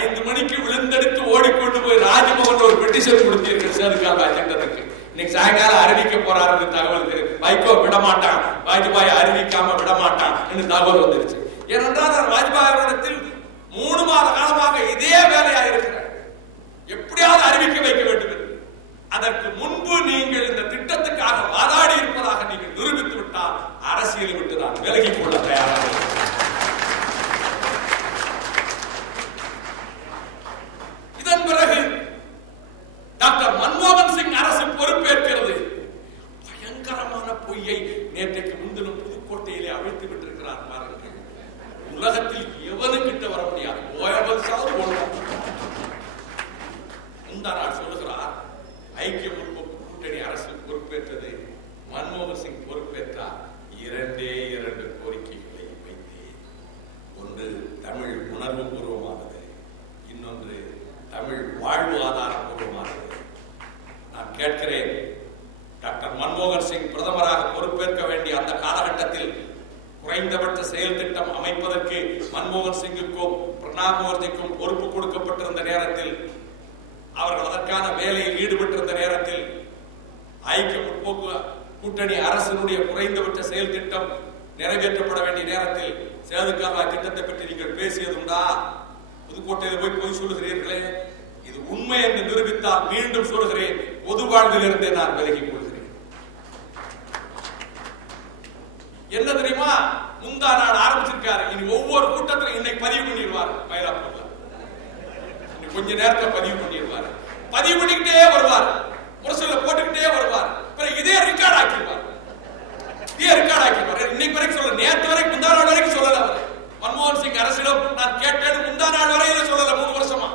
5 மணிக்கு விழுந்தெடுத்து ஓடிக்கொண்டு போய் ராஜ்பவன் ஒரு பெட்டிஷன் கொடுத்தீர்கள் சேதுக்கால்வாய் திட்டத்துக்கு. இன்னைக்கு சாயங்காலம் அறிவிக்க போறாரு தகவல். வைகோ விடமாட்டான், வாஜ்பாய் அறிவிக்காம விடமாட்டான் என்று தகவல் வந்துருச்சு. ஏனென்றால் வாஜ்பாய் அவரிடத்தில் 3 மாத காலமாக இதே வேலையா இருக்கிறார். எப்படியாவது அறிவிக்க வைக்க வேண்டும் என்று. அதற்கு முன்பு நீங்கள் இந்த திட்டத்துக்காக வாதாடி இருப்பதாக நீங்கள் நிரூபித்து விட்டால் அரசியலை விட்டு நான் விலகிக் கொள்ள தயாராக இருக்கிறேன். இதன் பிறகு டாக்டர் மன்மோகன் சிங் அரசு பொறுப்பேற்கிறது. பயங்கரமான பொய்யை நேற்றைக்கு முன்தினம் புதுக்கோட்டையிலே அவிழ்த்து விட்டிருக்கிறார் பாருங்கள். உலகத்தில் எவனும் கிட்ட வர முடியாது. முந்தானார் சொல்லுகிறார், ஐக்கிய முற்போக்கு கூட்டணி அரசு பொறுப்பேற்றது, மன்மோகன் சிங் பொறுப்பேற்றார். 2 கோரிக்கைகளை வைத்தேன். ஒன்று தமிழ் உணர்வு பூர்வமானது, இன்னொன்று தமிழ் வாழ்வு ஆதாரபூர்வமானது. நான் கேட்கிறேன், டாக்டர் மன்மோகன் சிங் பிரதமராக பொறுப்பேற்க வேண்டிய அந்த காலகட்டத்தில் குறைந்தபட்ச செயல் திட்டம் அமைப்பதற்கு மன்மோகன் சிங்குக்கும் பிரணாப் முகர்ஜிக்கும் பொறுப்பு கொடுக்கப்பட்டிருந்த நேரத்தில், அவர்கள் அதற்கான வேலையில் ஈடுபட்டிருந்த நேரத்தில், ஐக்கிய முற்போக்கு கூட்டணி அரசினுடைய குறைந்தபட்ச செயல் திட்டம் நிறைவேற்றப்பட வேண்டிய நேரத்தில் சேதுக்கால்வாய் திட்டத்தை பற்றி நீங்கள் பேசியதுண்டா? புதுக்கோட்டையில் போய் பொய் சொல்லுகிறீர்களே, இது உண்மை என்று நிரூபித்தால் மீண்டும் சொல்கிறேன், பொது வாழ்வில் இருந்தே நான் விலகிக் கொள்கிறேன். என்ன தெரியுமா, முந்தா நாள் ஆரம்பிச்சிருக்காரு. இனி ஒவ்வொரு கூட்டத்திலும் இன்னைக்கு பதிவு பண்ணிடுவார். மயிலாப்பூர்ல கொஞ்ச நேரத்தில் பதிவு பண்ணிடுவார். பதிவு பண்ணிக்கிட்டே வருவார், முரசொல்ல போட்டுக்கிட்டே வருவார். இதே ரெக்கார்ட் ஆக்கிடுவார். இன்னைக்கு வரைக்கும் சொல்ல, நேற்று வரைக்கும் முந்தா நாள் வரைக்கும் சொல்லல. மன்மோகன் சிங் அரசிடம் நான் கேட்டேன், முந்தா நாள் வரையில சொல்லல, 3 வருஷமா.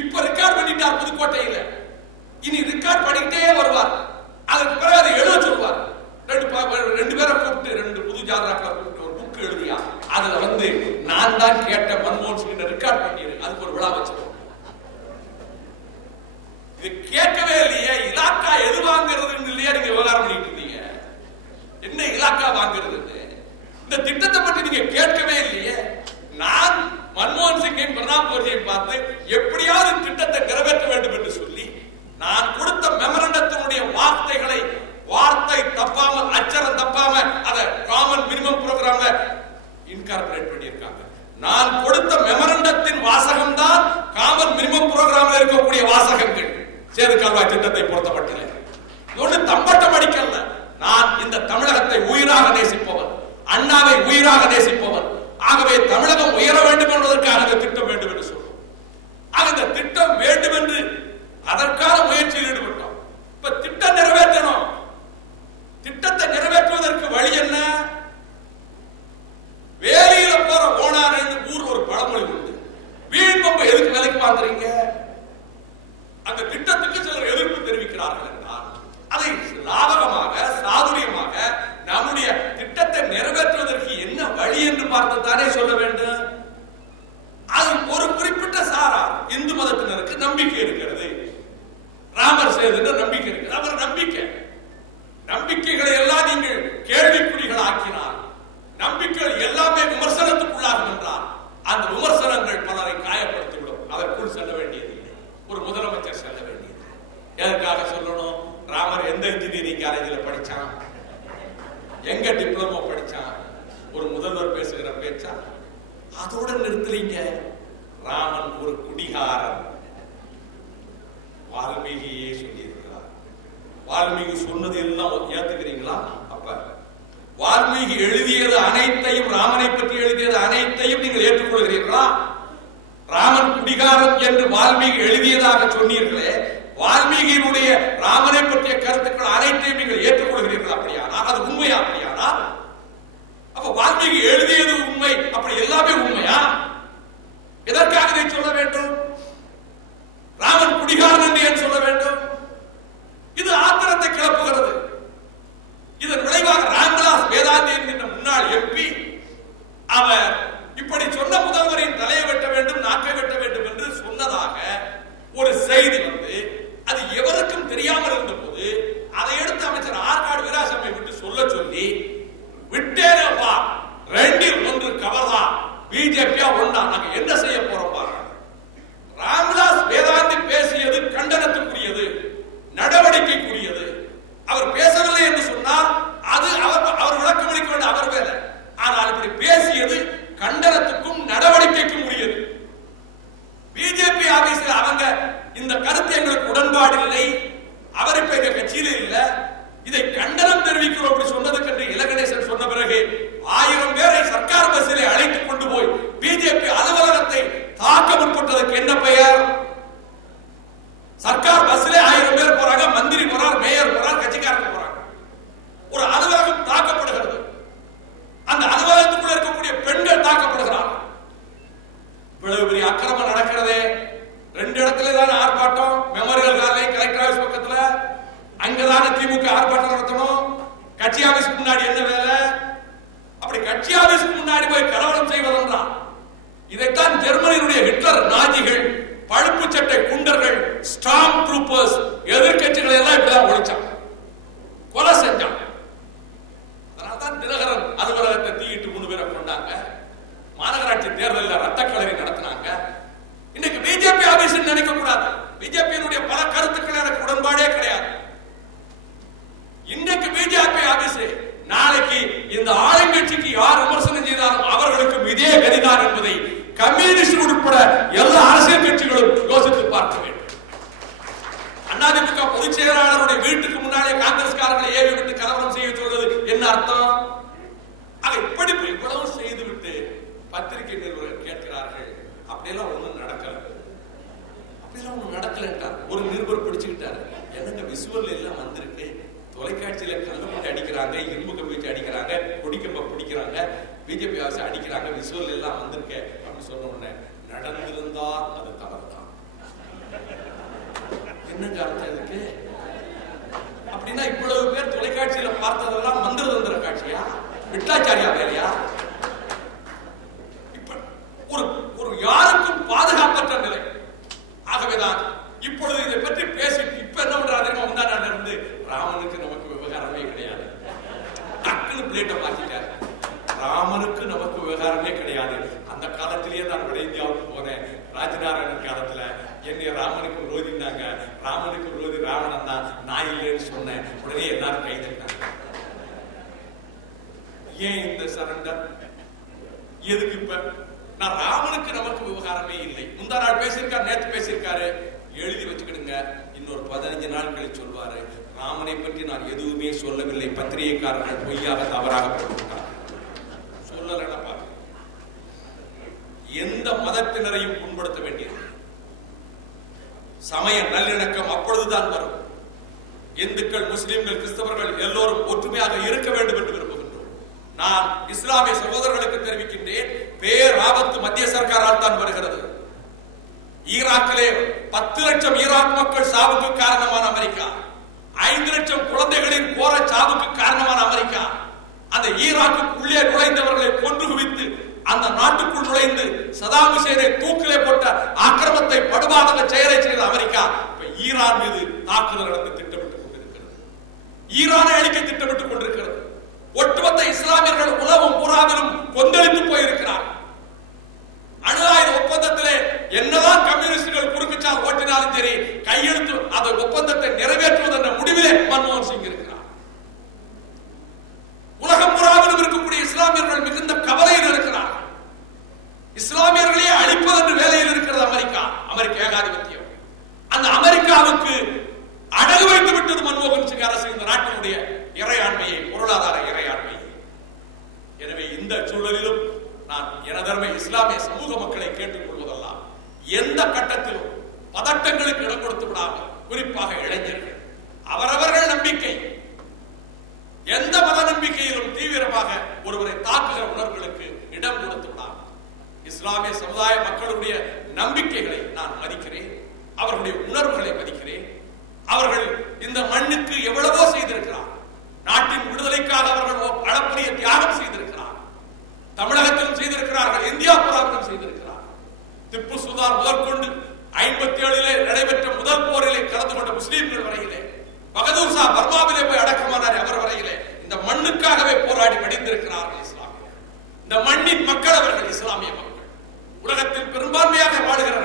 இப்ப ரெக்கார்ட் பண்ணிட்டார் புதுக்கோட்டையில. இனி ரெக்கார்ட் பண்ணிக்கிட்டே வருவார். அதுக்கு பிறகு அதை எழுத சொல்லுவார். 2 பேரை கூப்பிட்டு, 2 புது ஜாதகங்களை கூப்பிட்டு ஒரு புக் எழுதியா, அதுல நான் தான் கேட்ட மன்மோகன் சிங் ரெக்கார்ட் பண்ணிடு, அதுக்கு ஒரு விழா வச்சிருக்கோம். இது கேட்கவே இல்லையே. இலாக்கா எது வாங்குறது இல்லையா? நீங்க விவகாரம் பண்ணிட்டு இருந்தீங்க. என்ன இலாக்கா வாங்குறது? இந்த திட்டத்தை பற்றி நீங்க கேட்கவே இல்லையே. நான் மன்மோகன் சிங்கின் பிரணாப் முகர்ஜியை பார்த்து எப்படியாவது திட்டத்தை நிறைவேற்ற வேண்டும் என்று சொல்லி, நான் கொடுத்த மெமரண்டத்தினுடைய வார்த்தை தப்பாம, அச்சரம் தப்பாம அதை காமன் மினிமம் புரோகிராம்ல இன்கார்பரேட் பண்ணியிருக்காங்க. நான் கொடுத்த மெமரண்டத்தின் வாசகம் தான் காமன் மினிமம் புரோகிராம்ல இருக்கக்கூடிய வாசகங்கள். சேதுக்கால்வாய் திட்டத்தை பொறுத்தமட்டில் ஒன்று தம்பட்டம் அடிக்கல. நான் இந்த தமிழகத்தை உயிராக நேசிப்பவன், அண்ணாவை உயிராக நேசிப்பவன். ஆகவே தமிழகம் உயர வேண்டும் என்பதற்காக இந்த திட்டம் வேண்டும் என்று சொல்றோம். அந்த திட்டம் வேண்டும் என்று அதற்கான முயற்சியில் ஈடுபட்டோம். இப்ப திட்டம் நிறைவேற்றணும். திட்டத்தை நிறைவேற்றுவதற்கு வழி என்ன? வேலையில போற ஓனார் ஊர் ஒரு பழமொழி உண்டு. வீண் பம்பை எதுக்கு வேலைக்கு பார்க்கறீங்க? அந்த திட்டத்துக்கு சிலர் எதிர்ப்பு தெரிவிக்கிறார்கள் என்றால், அதை லாபகமாக சாதுரியமாக நம்முடைய திட்டத்தை நிறைவேற்றுவதற்கு என்ன வழி என்று பார்த்துத்தானே சொல்ல வேண்டும். அது ஒரு குறிப்பிட்ட சாரா இந்து மதத்தினருக்கு நம்பிக்கை இருக்கிறது. ராமர் செய்த நம்பிக்கை இருக்கிறது. அவர் நம்பிக்கைகளை எல்லாம் நீங்கள் கேள்விக்குறிகள் ஆக்கினார். நம்பிக்கைகள் எல்லாமே விமர்சனத்துக்குள்ளாகும் என்றால் அந்த விமர்சனங்கள் பலரை காயப்படுத்திவிடும். அதற்குள் செல்ல வேண்டியது ஒரு முதலமைச்சர் செல்ல வேண்டியது. எதற்காக சொல்லணும்? ராமர் எந்த இன்ஜினியரிங் காலேஜில் படிச்சான், எங்க டிப்ளமோ படிச்சான், ஒரு முதல்வர் பேசுகிற பேச்சா? அதோட நிறுத்தலீங்க. ராமன் ஒரு குடிகாரன். வால்மீகியே சொல்லியிருக்கிறார். வால்மீகி சொன்னது எல்லாம் ஏத்துக்கிறீங்களா? அப்ப வால்மீகி எழுதியது அனைத்தையும், ராமனை பற்றி எழுதியது அனைத்தையும் நீங்கள் ஏற்றுக்கொள்கிறீர்களா? ராமன் குடிகாரன் என்று வால்மீகி எழுதியதாக சொன்னீர்களே, வால்மீகியினுடைய ராமனை பற்றிய கருத்துக்கள் அனைத்தையும் நீங்கள் ஏற்றுக்கொள்கிறீர்கள். அப்படியானால் அது உண்மையா? அப்படியானால் அப்ப வால்மீகி எழுதியது உண்மை, அப்படி எல்லாமே உண்மையா? எதற்காக இதை சொல்ல வேண்டும்? ராமன் குடிகாரன் என்று ஏன் சொல்ல வேண்டும்? இது ஆத்திரத்தை கிளப்புகிறது. இதன் விளைவாக ராம்விலாஸ் வேதாந்தி என்கின்ற முன்னாள் எம்பி அவர் இப்படி சொன்ன முதல்வரின் தலையை வெட்ட வேண்டும், நாக்கை வெட்ட வேண்டும் என்று சொன்னதாக ஒரு செய்தி அது எவருக்கும் தெரியாமல் இருந்த போது அதை எடுத்து அமைச்சர் ஆற்காடு வீராசாமி விட்டு சொல்ல சொல்லி, விட்டேனப்பா 2 1 கவர்தான், பிஜேபியா ஒண்ணா, நாங்க என்ன செய்ய போறோம் தாக்க முற்பட்டதற்கு என்ன பெயர்? சர்க்கார் பஸ்ல 1000 பேர் போறாங்க, மந்திரி போறார், மேயர் போறார், கட்சிக்காரங்க போறாங்க. ஒரு அலுவலகம் தாக்கப்படுகிறது. அந்த அலுவலகத்துக்குள்ள இருக்கக்கூடிய பெண்கள் தாக்கப்படுகிறார்கள். இவ்வளவு பெரிய அக்கிரமம் நடக்கிறதே. 2 இடத்துல தான் ஆர்ப்பாட்டம். மெமோரியல் காலை, கலெக்டர் ஆபீஸ் பக்கத்துல. அங்கதான திமுக ஆர்ப்பாட்டம் நடத்தணும். கட்சி ஆபீஸ்க்கு முன்னாடி என்ன வேலை? அப்படி கட்சி ஆபீஸ்க்கு முன்னாடி போய் கலவரம் செய்வதென்றால் இதைத்தான் ஜெர்மனியுடைய ஹிட்லர் நாஜிகள், பழுப்பு சட்டை குண்டர்கள், ஸ்டார்ம் ட்ரூப்பர்ஸ், எதிர்கட்சிகளை எல்லாம் இப்படிதான் ஒழிச்சாங்க, கொலை செஞ்சாங்க. அதனால்தான் தினகரன் அலுவலகத்தை தீயிட்டு 3 பேரை கொண்டாங்க. மாநகராட்சி தேர்தலில் ரத்த களரி நடத்தினாங்க. இன்னைக்கு பிஜேபி ஆபீஸ் நினைக்க கூடாது. பிஜேபியினுடைய பல கருத்துக்கள் எனக்கு உடன்பாடே கிடையாது. இன்னைக்கு பிஜேபி ஆபீஸ், நாளைக்கு இந்த ஆளுங்கட்சிக்கு யார் விமர்சனம் செய்தாலும் அவர்களுக்கும் இதே கதிதான் என்பதை கம்யூனிஸ்ட் உட்பட எல்லா அரசியல் கட்சிகளும் யோசித்து பார்க்க வேண்டும். அதிமுக பொதுச் செயலாளருடைய வீட்டுக்கு முன்னாலே காங்கிரஸ்காரர்களை ஏவி விட்டு கலவரம் செய்ய சொல்றது என்ன அர்த்தம்? இப்படி இவ்வளவு செய்துவிட்டு பத்திரிகை நிருபர்கள் கேட்கிறார்கள், அப்படியெல்லாம் ஒண்ணும் நடக்கல, அப்படியெல்லாம் ஒண்ணும் நடக்கல. ஒரு நிருபர் பிடிச்சுக்கிட்டாரு, என்னங்க விசுவல் எல்லாம் வந்திருக்கு, தொலைக்காட்சியில கல்ல போட்டு அடிக்கிறாங்க, இரும்பு கம்பி வச்சு அடிக்கிறாங்க, கொடிக்கம்ப பிடிக்கிறாங்க, பிஜேபி ஆஃபீஸ் அடிக்கிறாங்க, விசுவல் எல்லாம் வந்திருக்கு அப்படின்னு சொன்ன உடனே நடந்திருந்தா அது தவறுதான். என்னங்க அர்த்தம் இதுக்கு? அப்படின்னா இவ்வளவு பேர் தொலைக்காட்சியில பார்த்ததெல்லாம் மந்திர காட்சியா, விட்டாச்சாரியா வேலையா? ஒரு யாருக்கும் பாதுகாப்பற்ற நிலை. ஆகவேதான் இப்பொழுது இதை பற்றி பேசி இப்ப என்ன பண்றாரு முந்தான இருந்து, ராமனுக்கு நமக்கு விவகாரமே கிடையாது, டக்குன்னு பிளேட்டை மாத்திட்டாரு. ராமனுக்கு நமக்கு விவகாரமே கிடையாது. அந்த காலத்திலேயே நான் வட இந்தியாவுக்கு போனேன், ராஜநாராயணன் காலத்துல என்னை ராமனுக்கு விரோதினாங்க, ராமனுக்கு விரோதி ராவணன் தான், நான் இல்லைன்னு சொன்னேன். உடனே எல்லாரும் கை தட்டினாங்க. ஏன் இந்த சரண்டர்? எதுக்கு இப்ப? நான் ராமனுக்கு நமக்கு விவகாரமே இல்லை. முந்தா நாள் பேசியிருக்காரு, நேற்று பேசியிருக்காரு, எழுதி வச்சுக்கிடுங்க. இன்னொரு 15 நாள் கழிச்சு சொல்வாரு, ராமனை பற்றி நான் எதுவுமே சொல்லவில்லை, பத்திரிகைக்காரர்கள் பொய்யாக தவறாக போட்டுவிட்டார். சொல்லலன்னா பாருங்க, எந்த மதத்தினரையும் புண்படுத்த வேண்டியது. சமய நல்லிணக்கம் அப்பொழுதுதான் வரும். இந்துக்கள், முஸ்லிம்கள், கிறிஸ்தவர்கள் எல்லோரும் ஒற்றுமையாக இருக்க வேண்டும் என்று விரும்புகின்றோம். நான் இஸ்லாமிய சகோதரர்களுக்கு தெரிவிக்கின்றேன், பேராபத்து மத்திய சர்க்காரால் தான் வருகிறது. ஈராக்கிலே 10 லட்சம் ஈராக் மக்கள் சாவுக்கு காரணமான அமெரிக்கா, 5 லட்சம் குழந்தைகளின் கோர சாவுக்கு காரணமான அமெரிக்கா, அந்த ஈராக்குக்கு உள்ளே நுழைந்தவர்களை கொன்று குவித்து அந்த நாட்டுக்குள் நுழைந்து சதாம் ஹுசேனை தூக்கிலே போட்ட ஆக்கிரமத்தை, படுபாதக செயலை செய்த அமெரிக்கா இப்ப ஈரான் மீது தாக்குதல் நடந்து திட்டமிட்டுக் கொண்டிருக்கிறது. ஈரானை அழிக்க திட்டமிட்டுக் கொண்டிருக்கிறது. ஒட்டுமொத்த இஸ்லாமியர்கள் உலகம் பூராவிலும் கொந்தளித்து போயிருக்கிறார். அணு ஆயுத ஒப்பந்தத்திலே என்னதான் கம்யூனிஸ்டுகள் குறுக்குச்சால் ஓட்டினாலும் சரி, கையெழுத்து அந்த ஒப்பந்தத்தை நிறைவேற்றுவது என்ற முடிவிலே மன்மோகன் சிங் இருக்கிறார். உலகம் பூராவிலும் இருக்கக்கூடிய இஸ்லாமியர்கள் மிகுந்த கவலையில் இருக்கிறார். இஸ்லாமியர்களே அழிப்பது என்று வேலையில் இருக்கிறது அமெரிக்கா, அமெரிக்க ஏகாதிபத்தியம். அந்த அமெரிக்காவுக்கு அடகு வைத்து விட்டது மன்மோகன் சிங் அரசு இந்த நாட்டினுடைய இறையாண்மையை, பொருளாதார இறையாண்மையை. எனவே இந்த சூழலிலும் நான் எனதர்மை இஸ்லாமிய சமூக மக்களை கேட்டுக் கொள்வதெல்லாம், எந்த கட்டத்திலும் பதட்டங்களுக்கு இடம் கொடுத்து விடாமல், குறிப்பாக இளைஞர்கள் அவரவர்கள் நம்பிக்கை, எந்த மத நம்பிக்கையிலும் தீவிரமாக ஒருவரை தாக்குகிற உணர்வுகளுக்கு இடம் கொடுத்து விடாமல், இஸ்லாமிய சமுதாய மக்களுடைய நம்பிக்கைகளை நான் மதிக்கிறேன், அவர்களுடைய உணர்வுகளை மதிக்கிறேன். அவர்கள் இந்த மண்ணுக்கு எவ்வளவோ செய்திருக்கிறார். நாட்டின் விடுதலைக்காக அவர்கள் அளப்பரிய தியாகம் செய்திருக்கிறார். தமிழகத்திலும் செய்திருக்கிறார்கள், இந்தியா புறாவிலும் செய்திருக்கிறார். திப்பு சுல்தான் முதற்கொண்டு 57 நடைபெற்ற முதல் போரிலே கலந்து கொண்ட முஸ்லீம்கள் வரையிலே, பகதூர் ஷா பர்மாவிலே போய் அடக்கமானார் அவர் வரையிலே இந்த மண்ணுக்காகவே போராடி மடிந்திருக்கிறார்கள் இஸ்லாமியர்கள். இந்த மண்ணின் மக்கள் அவர்கள் இஸ்லாமிய மக்கள். உலகத்தில் பெரும்பான்மையாக வாழுகிற